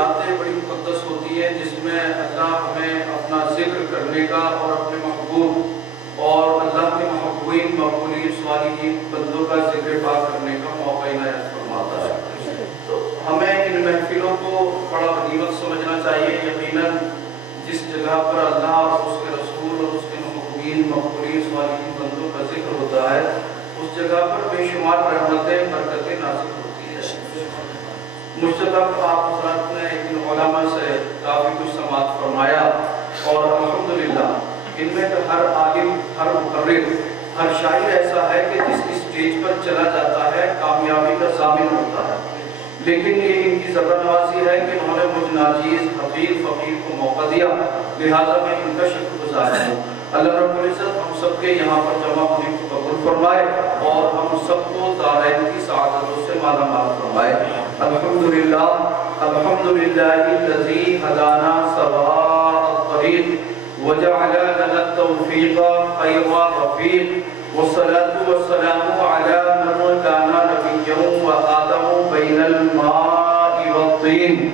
باتیں بڑی مقدس ہوتی ہیں جس میں اللہ ہمیں اپنا ذکر کرنے کا اور اپنے محبوب اور اللہ کے محبوبین مقبولین صالحین بندوں کا ذکر پاک کرنے کا موقع عنایت فرماتا ہے۔ تو ہمیں ان محفلوں کو بڑا غنیمت سمجھنا چاہیے۔ یقیناً جس جگہ پر اللہ اور اس کے رسول اور اس کے محبوبین مقبولین صالحین بندوں کا ذکر ہوتا ہے اس جگہ پر بے شمار رحمتیں برکتیں نازل ہوتی ہے۔ مجتبی آپ حضرات نے ان علماء سے کافی کچھ سماعت فرمایا اور الحمدللہ ان میں ہر عالم، ہر مقرر، ہر شاعر ایسا ہے کہ جس اسٹیج پر چلا جاتا ہے کامیابی کا ضامن ہوتا ہے، لیکن یہ ان کی ذرہ نوازی ہے کہ انہوں نے مجھ ناچیز حقیر فقیر کو موقع دیا، لہذا میں ان کا شکر گزار ہوں۔ اللہ رب العزت ہم سب کے یہاں پر جمع ہونے کو قبول فرمائے اور ہم سب کو دارین کی سعادتوں سے مالا مال فرمائے۔ الحمدللہ الحمدللہ الذی ہدانا سواء الطریق وجعل لنا التوفیق خیر رفیق والصلاة والسلام علی من کان نبیا وآدم بین الماء والطین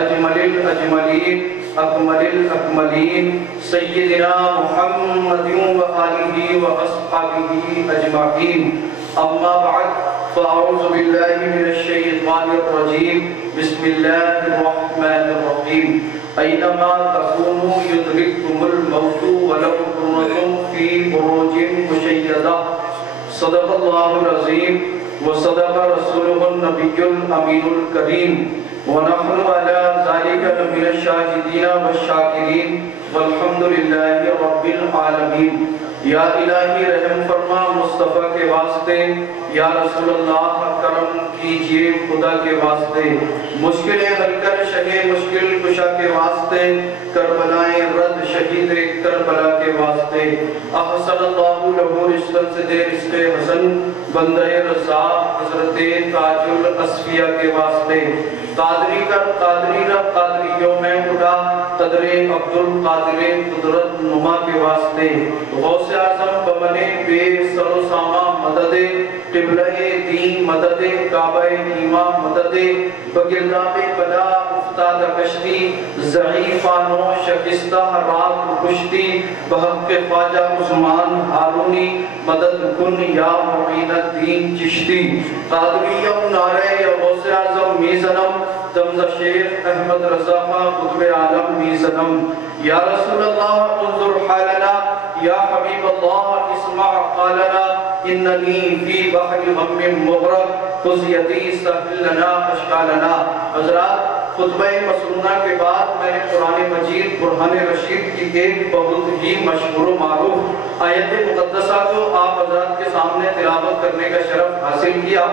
اجمل الاجملین اکمل الاکملین سیدنا محمد وآلہ واصحابہ اجمعین، اما بعد فاعوذ باللہ من الشیطان الرجیم، بسم اللہ الرحمن الرحیم، اینما تکونوا یدرککم الموت ولو کنتم فی بروج مشیدہ، صدق اللہ العظیم وصدق رسولہ النبی الامین الکریم، ونحن على ذلك من الشاهدين والشاکرین والحمد للہ رب العالمین۔ یا الہی رحم فرما مصطفیٰ کے واسطے، یا رسول اللہ کرم کیجئے خدا کے واسطے، مشکلیں حل کر شہ مشکل کشا کے واسطے، کربلائے رد شہید کربلا کے واسطے، احسن اللہ لہو رشتن سے دے رشت حسن بندہ رضا حضرت تاج الاصفیاء کے واسطے، قادری کر قادری رب قادریوں میں اٹھا قدر عبدالقادر قدرت نما کے واسطے، غوث اعظم بمنے بے سر و ساما مدد، قبلہ دین مدد، کعبہ ایمہ مدد، بگرداب بلا افتاد کشتی، ضعیفانوں شکستہ رات کشتی، بحق خواجہ عثمان ہارونی مدد کن یا معین الدین چشتی، قادریم نعرہ یا غوث اعظم میزنم، دمزہ شیخ احمد رضا قطب عالم میزنم، یا رسول اللہ انظر حالنا، یا حبیب اللہ اسمع قالنا، اننی فی بحر غم مغرق خذ یدی سہل لنا اشکالنا۔ حضرات خطبہ مسنونہ کے بعد میں نے قرآن مجید برہان رشید کی ایک بہت ہی مشہور و معروف آیت مقدسہ کو آپ حضرات کے سامنے تلاوت کرنے کا شرف حاصل کیا۔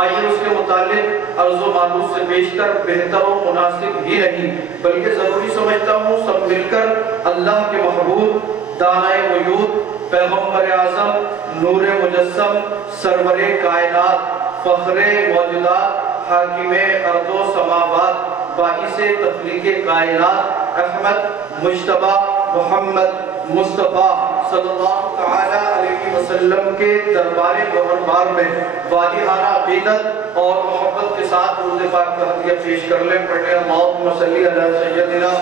آئیے اس کے متعلق عرض و معروف سے بیشتر بہتر و مناسب ہی نہیں بلکہ ضروری سمجھتا ہوں سب مل کر اللہ کے محبوب دانائے وجود پیغمبر اعظم نور مجسم سرور کائنات فخر موجودات حاکم ارض و سماوات باعث تخلیق کائنات احمد مجتبی محمد مصطفیٰ صلی اللہ تعالیٰ علیہ وسلم کے دربار گوہربار میں واجبانہ عقیدت اور محبت کے ساتھ درود پاک کا ہدیہ پیش کر لیں۔ پڑھیں اللہم صلی علی سیدنا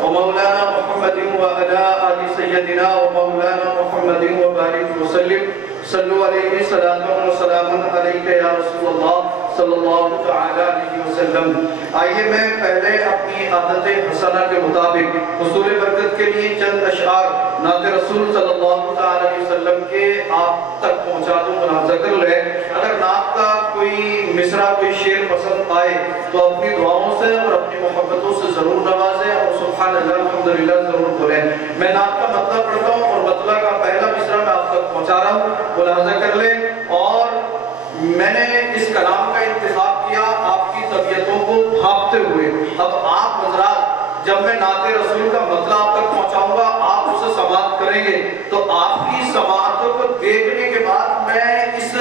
و مولانا محمد و علی آل سیدنا و مولانا محمد و بارک وسلم، صلو علیہ صلاۃ و سلام علیکہ یا رسول اللہ صلی اللہ تعالیٰ علیہ وسلم۔ آئیے میں پہلے اپنی عادت حسنہ کے مطابق حصول برکت کے لیے چند اشعار نعت رسول صلی اللہ تعالیٰ علیہ وسلم کے آپ تک پہنچا دوں، ملاحظہ کر لیں۔ اگر نعت کا کوئی مصرع کوئی شعر پسند آئے تو اپنی دعاؤں سے اور اپنی محبتوں سے ضرور نوازیں اور سبحان اللہ الحمدللہ ضرور بولیں۔ میں نعت کا مطلب پڑھتا ہوں اور مطلب کا پہلا مصرع میں آپ تک پہنچا رہا ہوں، ملاحظہ کر لیں۔ اور میں نے اس کلام کا انتخاب کیا آپ کی طبیعتوں کو بھانپتے ہوئے۔ اب آپ حضرات جب میں نعت رسول کا مطلب آپ تک پہنچاؤں گا آپ اسے سماعت کریں گے تو آپ کی سماعتوں کو دیکھنے کے بعد میں اس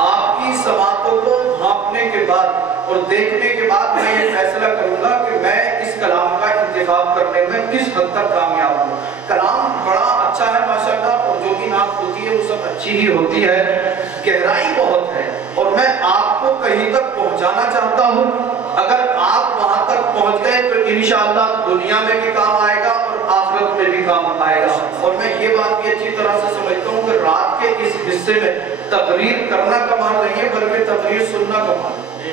آپ کی سماعتوں کو بھانپنے کے بعد اور دیکھنے کے بعد میں یہ فیصلہ کروں گا کہ میں اس کلام کا انتخاب کرنے میں کس حد تک کامیاب ہوں۔ کلام بڑا اچھا ہے ماشاءاللہ، اور جو بھی نعت ہوتی ہے وہ سب اچھی ہی ہوتی ہے، گہرائی بہت ہے۔ انشاءاللہ دنیا میں بھی کام آئے گا اور آخرت میں بھی کام آئے گا. اور میں یہ بات بھی اچھی طرح سے سمجھتا ہوں کہ رات کے اس حصے میں تقریر کرنا کمال نہیں ہے بلکہ تقریر سننا کمال ہے.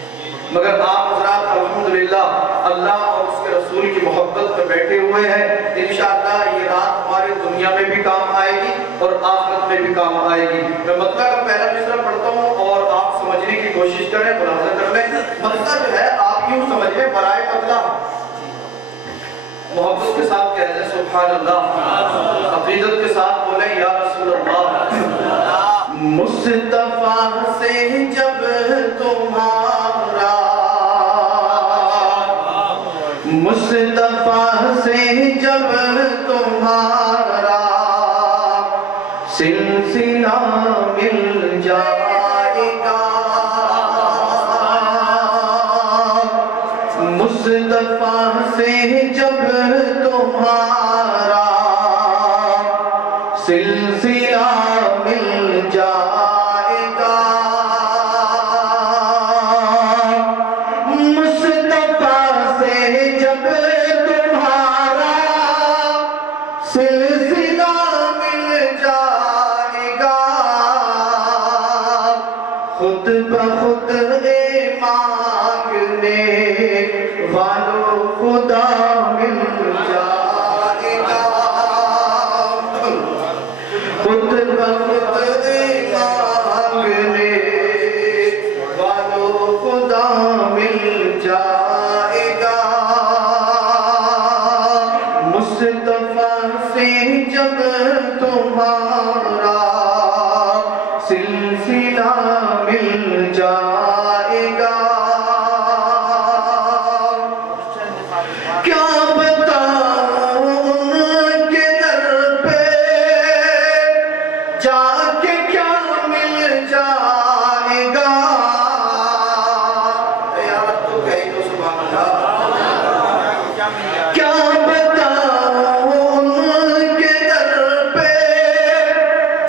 مگر آپ حضرات الحمدللہ اللہ اور اس کے رسول کی محبت میں بیٹھے ہوئے ہیں. انشاءاللہ یہ رات ہمارے دنیا میں بھی کام آئے گی اور آخرت میں بھی کام آئے گی. میں مطلب کا پہلا مصرع پڑھتا ہوں اور آپ سمجھنے کی کوشش کریں, ملاحظہ کر لیں. مطلب جو ہے آپ یوں سمجھ لیں برائے مطلب محبت کے ساتھ کہہ دیں سبحان اللہ, عقیدت کے ساتھ بولیں یا رسول اللہ. مصطفیٰ سے جب تمہارا, مصطفیٰ سے جب تمہارا سلسلہ مل جائے گا, مصطفیٰ سے جب تمہارا سلسلہ مل جائے گا, مصطفیٰ سے جب تمہارا سلسلہ مل جائے گا, خود بخود مانگنے والوں خدا مل جائے گا, خود بخود مانگنے والوں خدا مل جائے گا, مصطفیٰ سے جب تمہارا سلسلہ مل جائے گا. کیا بتاؤں ان کے در پہ جا کے کیا مل جائے گا, یار تو کہیں تو سبحان اللہ. کیا بتاؤں ان کے در پہ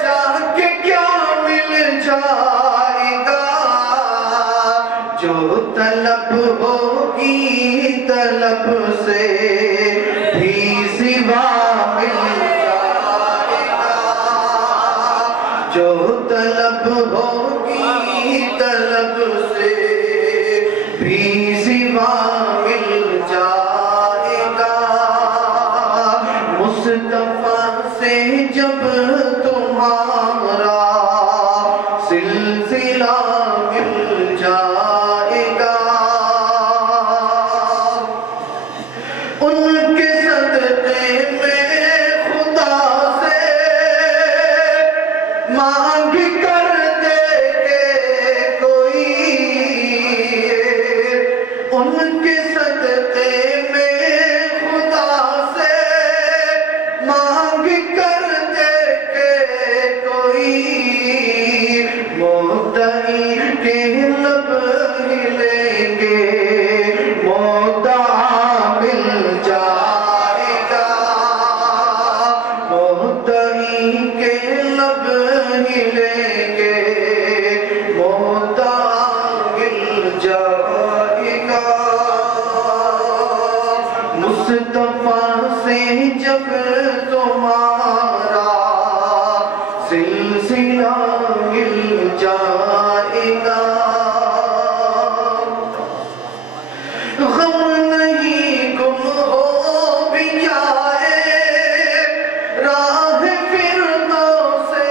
جا کے کیا مل جائے گا, جو طلب ہوگی طلب سے بھی سوا مل جائے گا, جو طلب ہوگی طلب سے بھی سوا مل جائے گا, مصطفیٰ سے جب تمہارا سلسلہ مل جائے گا. ان کے صدقے میں خدا سے مانگ کر دیکھے کوئی, ان کے صدقے میں خدا سے مانگ کر دیکھے کوئی, مدعی کے لب ہلیں گے مدعا مل جائے گا, مدعی کے لب ہلیں گے مدعا مل جائے گا, مصطفیٰ سے جب تمہارا سلسلہ مل جائے گا. غم نہیں گم ہو بھی جائے راہ فردوس سے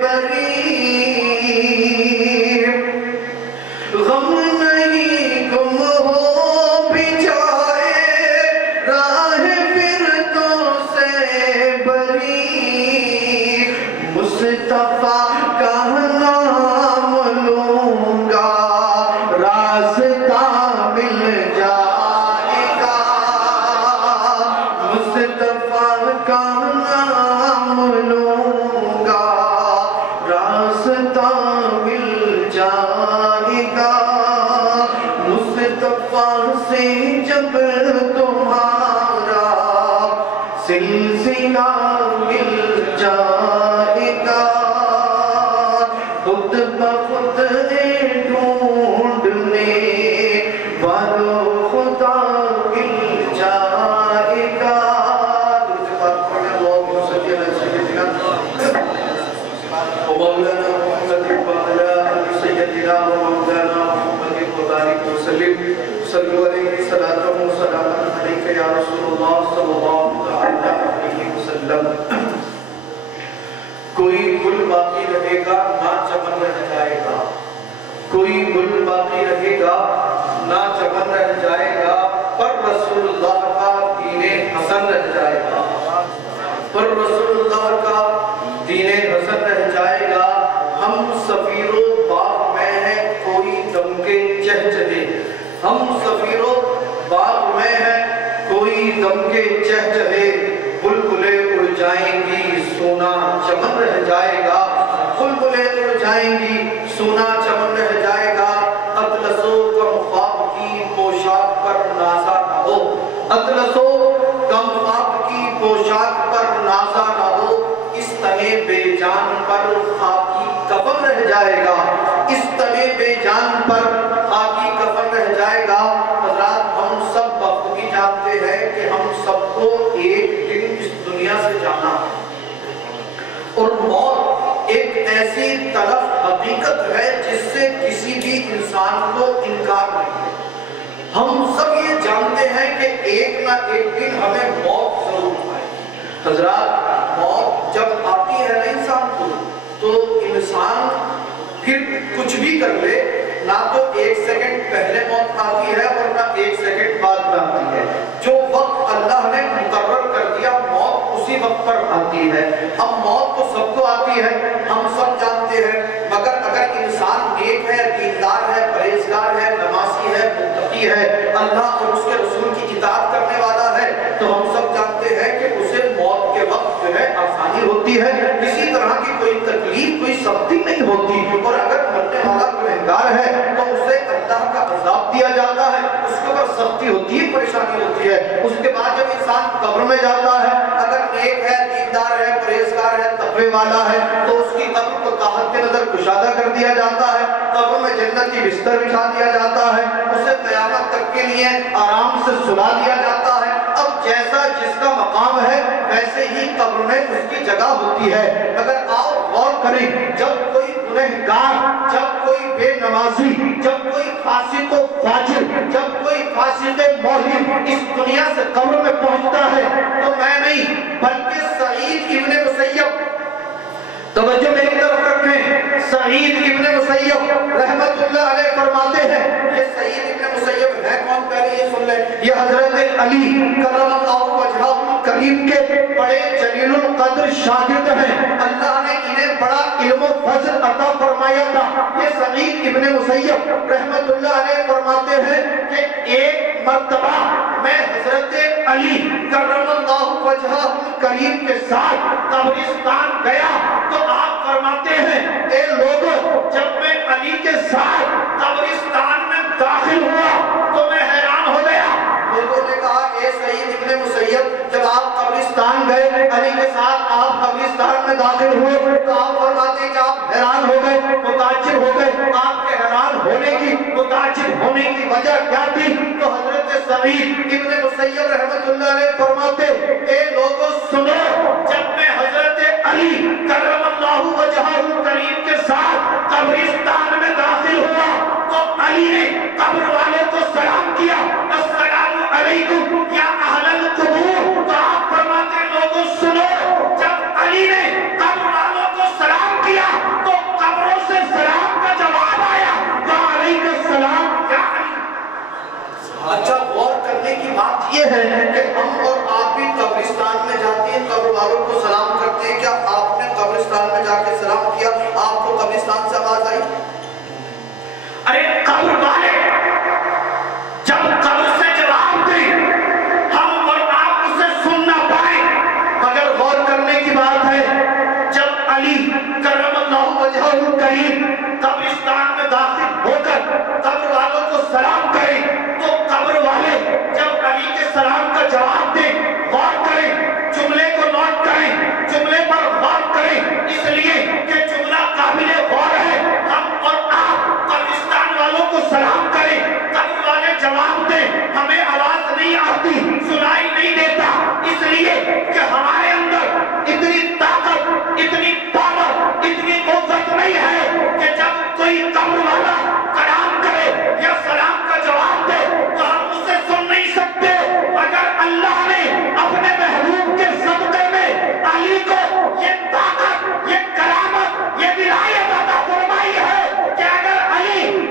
بری, غم نہیں گم ہو بھی جائے راہ فردوس سے کوئی گل باقی رہے گا نہ چمن رہ جائے گا، پر رسول اللہ کا دین حسن رہ جائے گا، پر رسول اللہ کا دین حسن رہ جائے گا۔ ہم سفیر و باغ میں ہیں کوئی دم کے چہچہے، ہم سفیر و باغ میں ہیں کوئی دم کے چہچہے، بلبلیں اڑ جائیں گی سونا چمن رہ جائے گا، بلبلیں اڑ جائیں گی سونا چمن رہ جائے گا۔ اطلس و کم خواب کی پوشاک پر نازا نہ ہو، اطلس و کم خواب کی پوشاک پر نازا نہ ہو، اس تنے بے جان پر خاکی کفن رہ جائے گا، اس تنے بے جان پر خاکی کفن رہ جائے گا۔ حضرات ہم سب بخوبی جانتے ہیں کہ ہم سب کو ایک دن اس دنیا سے جانا ہے، اور موت ایک ایسی تلخ حقیقت ہے جس سے کسی بھی انسان کو انکار نہیں ہے۔ ہم سب یہ جانتے ہیں کہ ایک نہ ایک دن ہمیں موت ضرور آئے۔ حضرات موت جب آتی ہے نا انسان کو، تو انسان پھر کچھ بھی کر لے، نہ تو ایک سیکنڈ پہلے موت آتی ہے اور نہ ایک سیکنڈ بعد میں آتی ہے۔ جو وقت اللہ نے مقرر کر دیا موت اسی وقت پر آتی ہے۔ اب موت تو سب کو آتی ہے، ہم سب جانتے ہیں، مگر اگر انسان نیک ہے، دیندار ہے، پرہیزگار ہے، نمازی ہے، متقی ہے، اللہ اور اس کے رسول کی اطاعت کرنے والا ہے، تو ہم سب جانتے ہیں کہ اسے موت کے وقت جو ہے آسانی ہوتی ہے، کسی طرح کی کوئی تکلیف کوئی سختی نہیں ہوتی۔ اور اگر مرنے والا گنہگار ہے تو اسے اللہ کا عذاب دیا جاتا ہے، اس کے اوپر سختی ہوتی ہے، پریشانی ہوتی ہے۔ اس کے بعد جب انسان قبر میں جاتا ہے، اگر نیک ہے، دیندار ہے، پرہیزگار ہے، تقوی والا ہے، تو اس کی قبر کو تحت کے نظر کشادہ کر دیا جاتا ہے، قبر میں جنت کی بستر بچھا دیا جاتا ہے، اسے قیامت تک کے لیے آرام سے سلا دیا جاتا ہے۔ اب جیسا جس کا مقام ہے ویسے ہی قبر میں اس کی جگہ ہوتی ہے۔ اگر آؤ غور کریں، جب کوئی گنہگار، جب کوئی بے نمازی، جب کوئی فاسق و فاجر، جب کوئی فاسق موہن اس دنیا سے قبر میں پہنچتا ہے، تو میں نہیں بلکہ سعید ابن مسیب، توجہ میری طرف رکھیں، سعید ابن مسیب رحمت اللہ علیہ فرماتے ہیں، یہ سعید ابن مسیب ہے کون؟ پہلے یہ سن لیں، یہ حضرت علی کرم اللہ وجہہ کریم کے بڑے جلیل القدر شاگرد ہیں۔ اللہ نے انہیں بڑا علم و فضل عطا فرمایا تھا۔ یہ سعید ابن مسیب رحمت اللہ علیہ فرماتے ہیں کہ ایک مرتبہ میں حضرت علی کرم اللہ وجہہ کریم کے ساتھ قبرستان گیا، تو آپ فرماتے ہیں اے لوگوں، جب میں علی کے ساتھ قبرستان میں داخل ہوا تو میں حیران ہو گیا۔ لوگوں نے کہا اے سعید ابن مسیب، جب آپ قبرستان گئے، علی کے ساتھ آپ قبرستان میں داخل ہوئے، تو آپ فرماتے ہیں کہ آپ حیران ہو گئے، متعجب ہو گئے۔ آپ کے حیران ہونے کی، متعجب ہونے کی وجہ کیا تھی؟ تو حضرت سعید ابن مسیب رحمت اللہ علیہ فرماتے اے لوگوں سنو، جب میں حضرت علی کرم اللہ وجہہ کریم کے ساتھ قبرستان میں داخل ہوا تو علی نے قبر والے کو سلام کیا، السلام علیکم یا اہل القبور۔ تو آپ فرماتے لوگوں سنو، جب علی نے قبر والوں کو سلام کیا تو قبروں سے سلام کا جواب آیا، وعلیکم السلام یا علی۔ اچھا غور کرنے کی بات یہ ہے کہ ہم اور آپ بھی قبرستان میں جاتے ہیں، قبر والوں کو سلام کرتے ہیں، کیا آپ نے قبرستان میں جا کے سلام کیا؟ آپ کو قبرستان سے آواز آئی؟ ارے قبر والے جب قبر سے جواب دیں، ہم اور آپ اسے سن نہ پائیں، مگر غور کرنے کی بات ہے، جب علی کرم اللہ وجہہ کریم قبرستان میں داخل ہو کر قبر والوں کو سلام کریں، تو قبر والے جب علی کے سلام کا جواب دیں، غور کریں، جملے کو نوٹ کریں، جملے پر غور کریں، اس لیے کہ جملہ قابل غور ہے۔ ہم اور آپ قبرستان والوں کو سلام کریں، قبر والے جواب دیں، ہمیں آواز نہیں آتی، سنائی نہیں دیتا، اس لیے کہ ہمارے اندر اتنی طاقت، اتنی پاور، اتنی قوت نہیں ہے کہ جب کوئی قبر والا کلام کرے یا سلام کا جواب دے تو ہم اسے سن نہیں سکتے، مگر اللہ نے اپنے محبوب کے صدقے میں علی کو یہ طاقت، یہ کرامت، یہ ولایت عطا فرمائی ہے کہ اگر علی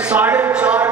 4.5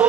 2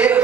1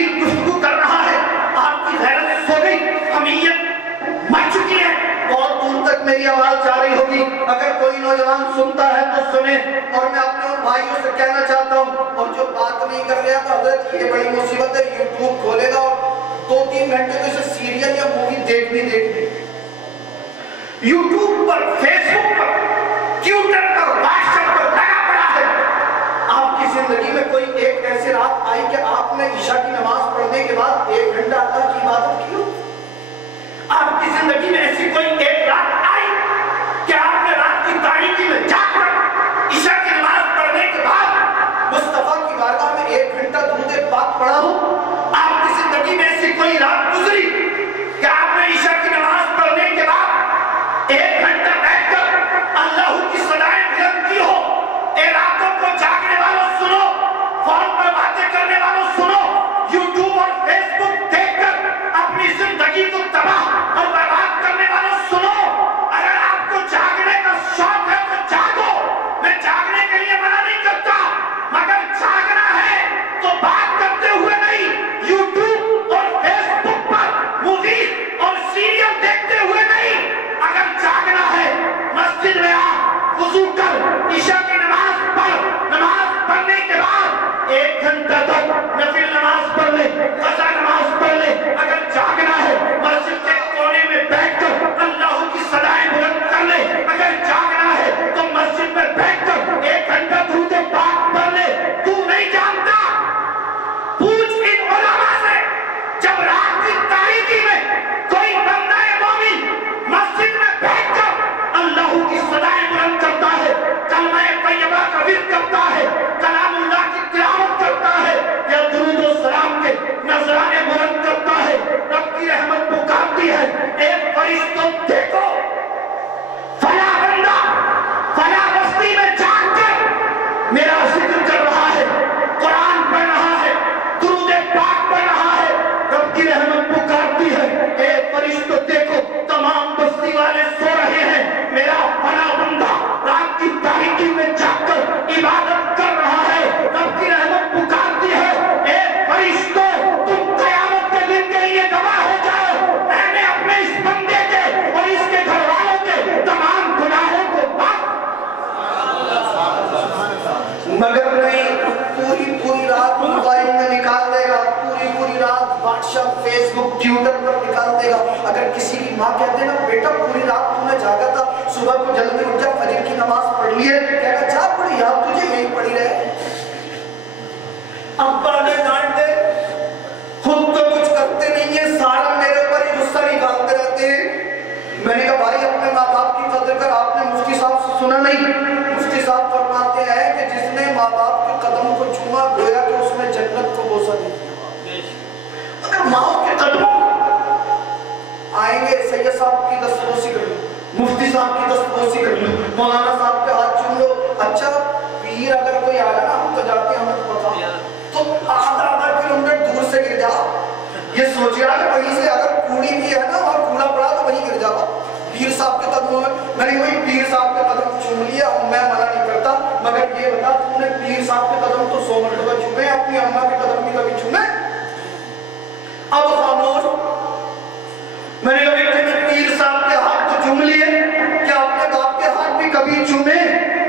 طویل گفتگو کر رہا ہے، آپ کی غیرت سو گئی، حمیت مر چکی ہے، بہت دور تک میری آواز جا رہی ہوگی، اگر کوئی نوجوان سنتا ہے تو سنے۔ اور میں اپنے ان بھائیوں سے کہنا چاہتا ہوں، اور جو بات نہیں کر رہا تو حضرت یہ بڑی مصیبت ہے، یوٹیوب کھولے گا اور 2-3 گھنٹے تو اسے سیریل یا مووی دیکھنی یوٹیوب پر، فیس بک پر، ٹویٹر پر، واٹس ایپ پر لگا پڑا ہے۔ آپ کی زندگی میں کوئی ایک ایسی رات آئی کہ آپ نے عشاء کی نماز پڑھنے کے بعد 1 گھنٹہ اللہ کی عبادت کی ہو؟ آپ کی زندگی میں ایسی کوئی ایک رات آئی کہ آپ نے رات کی تاریکی میں جاگ کر عشاء کی نماز پڑھنے کے بعد مصطفیٰ کی بارگاہ میں 1 گھنٹہ درود پاک پڑھا ہو؟ آپ کی زندگی میں ایسی کوئی رات گزری کہ آپ نے عشاء کی نماز پڑھنے کے بعد 1 گھنٹہ بیٹھ کر اللہ کی صدائیں بلند کی ہو؟ اے راتوں کو جاگنے والوں سنو، فون پر باتیں کرنے والوں سنو، یوٹیوب اور فیس بک دیکھ کر اپنی زندگی کو تباہ اور برباد کرنے والوں سنو، اگر آپ کو جاگنے کا شوق ہے تو جاگو، میں جاگنے کے لیے منع نہیں کرتا، مگر جاگنا ہے تو بات کرتے ہوئے نہیں، یوٹیوب اور فیس بک پر موویز اور سیریل دیکھتے ہوئے نہیں، اگر جاگنا ہے مسجد میں آ، وضو کر، عشاء کی نماز پڑھ، نماز پڑھنے کے بعد 1 گھنٹہ تک نفل نماز پڑھ لے، قضا نماز پڑھ لے، اگر جاگنا ہے مسجد کے کونے میں بیٹھ کر اللہ کی صدائیں بلند کر لے، اگر جاگنا ہے تو مسجد میں بیٹھ کر 1 گھنٹہ درود پاک پڑھ لے۔ تو نہیں جانتا، پوچھ ان علماء سے، جب رات کی تاریکی میں کوئی بندہ مومن مسجد میں بیٹھ کر اللہ کی صدائیں بلند کرتا ہے، کلمہ طیبہ کا ورد کرتا ہے، کلام اللہ کی تلاوت کرتا ہے، یا درود و سلام کے نذرانے بلند کرتا ہے، رب کی رحمت پکارتی ہے، ایک فرشتوں دیکھو فلاں بندہ فلاں بستی میں جاگ کر میرا ذکر کر رہا ہے، قرآن پڑھ رہا ہے، درود پاک پڑھ رہا ہے، رب کی رحمت پکارتی ہے، اے فرشتوں دیکھو تمام بستی والے سو رہے ہیں، میرا فلاں بندہ رات کی تاریکی میں جاگ کر عبادت کر رہا ہے، رب کی رحمت پکارتی ہے، اے فرشتوں تم قیامت کے دن کے لیے گواہ ہو جاؤ، میں نے اپنے اس بندے کے اور اس کے گھر والوں کے تمام گناہوں کو معاف، مگر نہیں، پوری رات موبائل میں نکال دے گا، پوری رات واٹس ایپ، فیس بک، ٹویٹر پر نکال دے گا۔ اگر کسی کی ماں کہتے نا بیٹا پوری رات تم نے جاگا تھا، صبح کو جلدی اٹھ جا، فجر کی نماز پڑھ لیے، کہے گا جا پڑھی یار، تجھے یہی پڑھی رہے۔ ابا نے ڈانٹ دے، خود تو کچھ کرتے نہیں ہیں، سارا میرے اوپر ہی غصہ نکالتے رہتے ہیں۔ میں نے کہا بھائی اپنے ماں باپ کی قدر کر، آپ نے مفتی صاحب سے سنا نہیں؟ مفتی صاحب فرماتے ہیں کہ جس نے ماں باپ کے قدم کو چوما گویا کہ اس نے جنت کو بوسہ دیا۔ اگر ماں کے قدموں آئیں گے، سید صاحب کی دستبوسی کر لو، مفتی صاحب کی دستبوسی کر لو، مولانا صاحب کے ہاتھ چوم لو، اچھا پیر اگر کوئی آ گیا ہم تو جاتے ہیں ہمیں پتا تو آدھا کلومیٹر دور سے گر جا، یہ سوچ رہا کہ وہیں سے اگر کوڑی بھی ہے نا اور کوڑا پڑا تو وہیں گر جا پیر صاحب کے قدموں میں نے وہی پیر صاحب کے قدم چوم لیا، میں منع نہیں کرتا، مگر یہ بتا تم نے پیر صاحب کے قدم تو 100 مرتبہ چومے، اپنی اماں کے قدم بھی کبھی چومے؟ اب خاموش، میں نے کبھی اپنے پیر صاحب کے ہاتھ کو چوم لیے، کیا اپنے باپ کے ہاتھ بھی کبھی چومے؟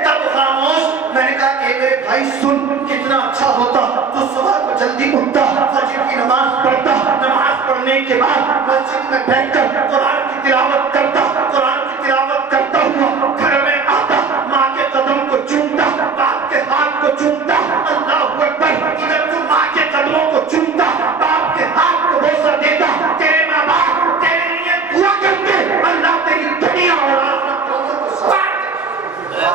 تب خاموش، میں نے کہا اے میرے بھائی سن، کتنا اچھا ہوتا تو صبح کو جلدی اٹھتا، فجر کی نماز پڑھتا، نماز پڑھنے کے بعد مسجد میں بیٹھ کر قرآن کی تلاوت کرتا، قرآن کی تلاوت کرتا ہوا گھر میں آتا، ماں کے قدم کو چومتا، باپ کے ہاتھ کو چومتا، اللہ اکبر، ادھر تو ماں کے قدموں کو چومتا، باپ کے ہاتھ کو بوسہ دیتا، تیرے ماں باپ تیرے لیے دعا کرتے، اللہ تیری دنیا اور آخرت کو سوار دے۔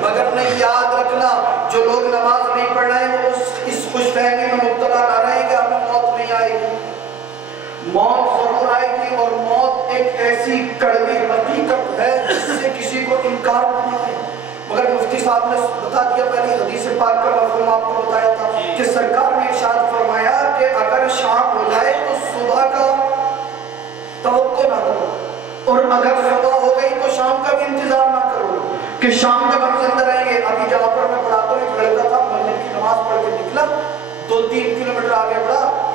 مگر نہیں، یاد رکھنا جو لوگ نماز نہیں پڑھ رہے وہ اس خوش فہمی میں مبتلا نہ رہے کہ ہمیں موت نہیں آئے گی، موت ضرور آئے گی، اور موت ایک ایسی کڑوی حقیقت ہے جس سے کسی کو انکار نہیں ہے۔ مگر مفتی صاحب نے بتا دیا، پہلی حدیث پاک کا مفہوم آپ کو بتایا تھا کہ سرکار نے ارشاد فرمایا کہ اگر شام ہو جائے تو صبح کا توقع نہ کرو، اور اگر صبح ہو گئی تو شام کا بھی انتظار نہ کرو کہ شام تک ہم زندہ رہیں گے۔ ابھی جہاں پر میں پڑھاتا ہوں ایک لڑکا تھا، مسجد کی نماز پڑھ کے نکلا، 2-3 کلومیٹر آگے بڑھا،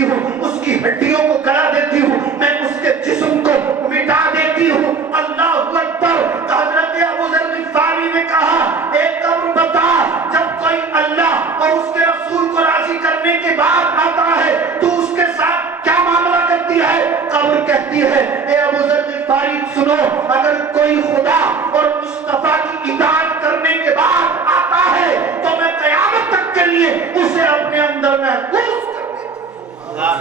دیتی ہوں، اس کی ہڈیوں کو گلا دیتی ہوں، میں اس کے جسم کو مٹا دیتی ہوں۔ اللہ اکبر۔ حضرت ابو ذر غفاری نے کہا ایک قبر بتا، جب کوئی اللہ اور اس کے رسول کو راضی کرنے کے بعد آتا ہے تو اس کے ساتھ کیا معاملہ کرتی ہے؟ قبر کہتی ہے اے ابو ذر غفاری سنو، اگر کوئی خدا اور مصطفیٰ کی اطاعت کرنے کے بعد آتا ہے تو میں قیامت تک کے لیے اسے اپنے اندر محفوظ کر دیتا ہوں۔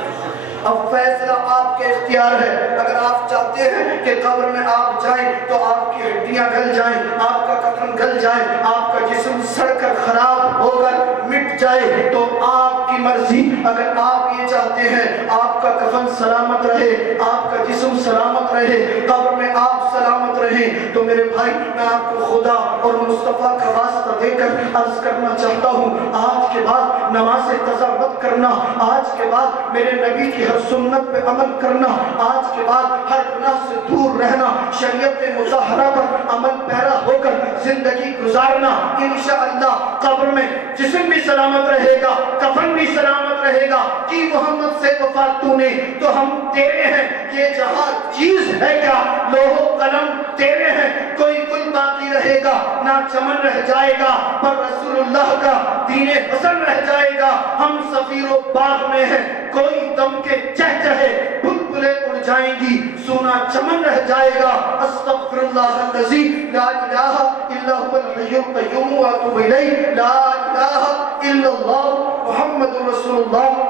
اب فیصلہ آپ کے اختیار ہے۔ اگر آپ چاہتے ہیں کہ قبر میں آپ جائیں تو آپ کی ہڈیاں گل جائیں، آپ کا کفن گل جائے، آپ کا جسم سڑ کر خراب ہو کر مٹ جائے تو آپ کی مرضی۔ اگر آپ یہ چاہتے ہیں آپ کا کفن سلامت رہے، آپ کا جسم سلامت رہے، قبر میں آپ سلامت رہیں، تو میرے بھائی میں آپ کو خدا اور مصطفیٰ کا واسطہ دے کر عرض کرنا چاہتا ہوں، آج کے بعد نماز قضا مت کرنا، آج کے بعد میرے نبی کی ہر سنت پہ عمل کرنا، آج کے بعد ہر گناہ سے دور رہنا، شریعت مطہرہ پر عمل پیرا ہو کر زندگی گزارنا۔ انشاءاللہ قبر میں جسم بھی سلامت رہے گا، کفن بھی سلامت رہے گا۔ کہ محمد سے وفات تو نے تو ہم تیرے ہیں، یہ جہاں چیز ہے کیا، لوح و قلم تیرے ہیں، کوئی گل باقی رہے گا نہ چمن رہ جائے گا، پر رسول اللہ کا دین حسن رہ جائے گا۔ ہم سفیر و باغ میں ہیں، کوئی دم کے چہچہے بلبلیں اڑ جائیں گی، سونا چمن رہ جائے گا۔ استغفر اللہ الذی لا الہ الا هو الحی القیوم واتوب الیہ، لا الہ الا اللہ محمد رسول اللہ۔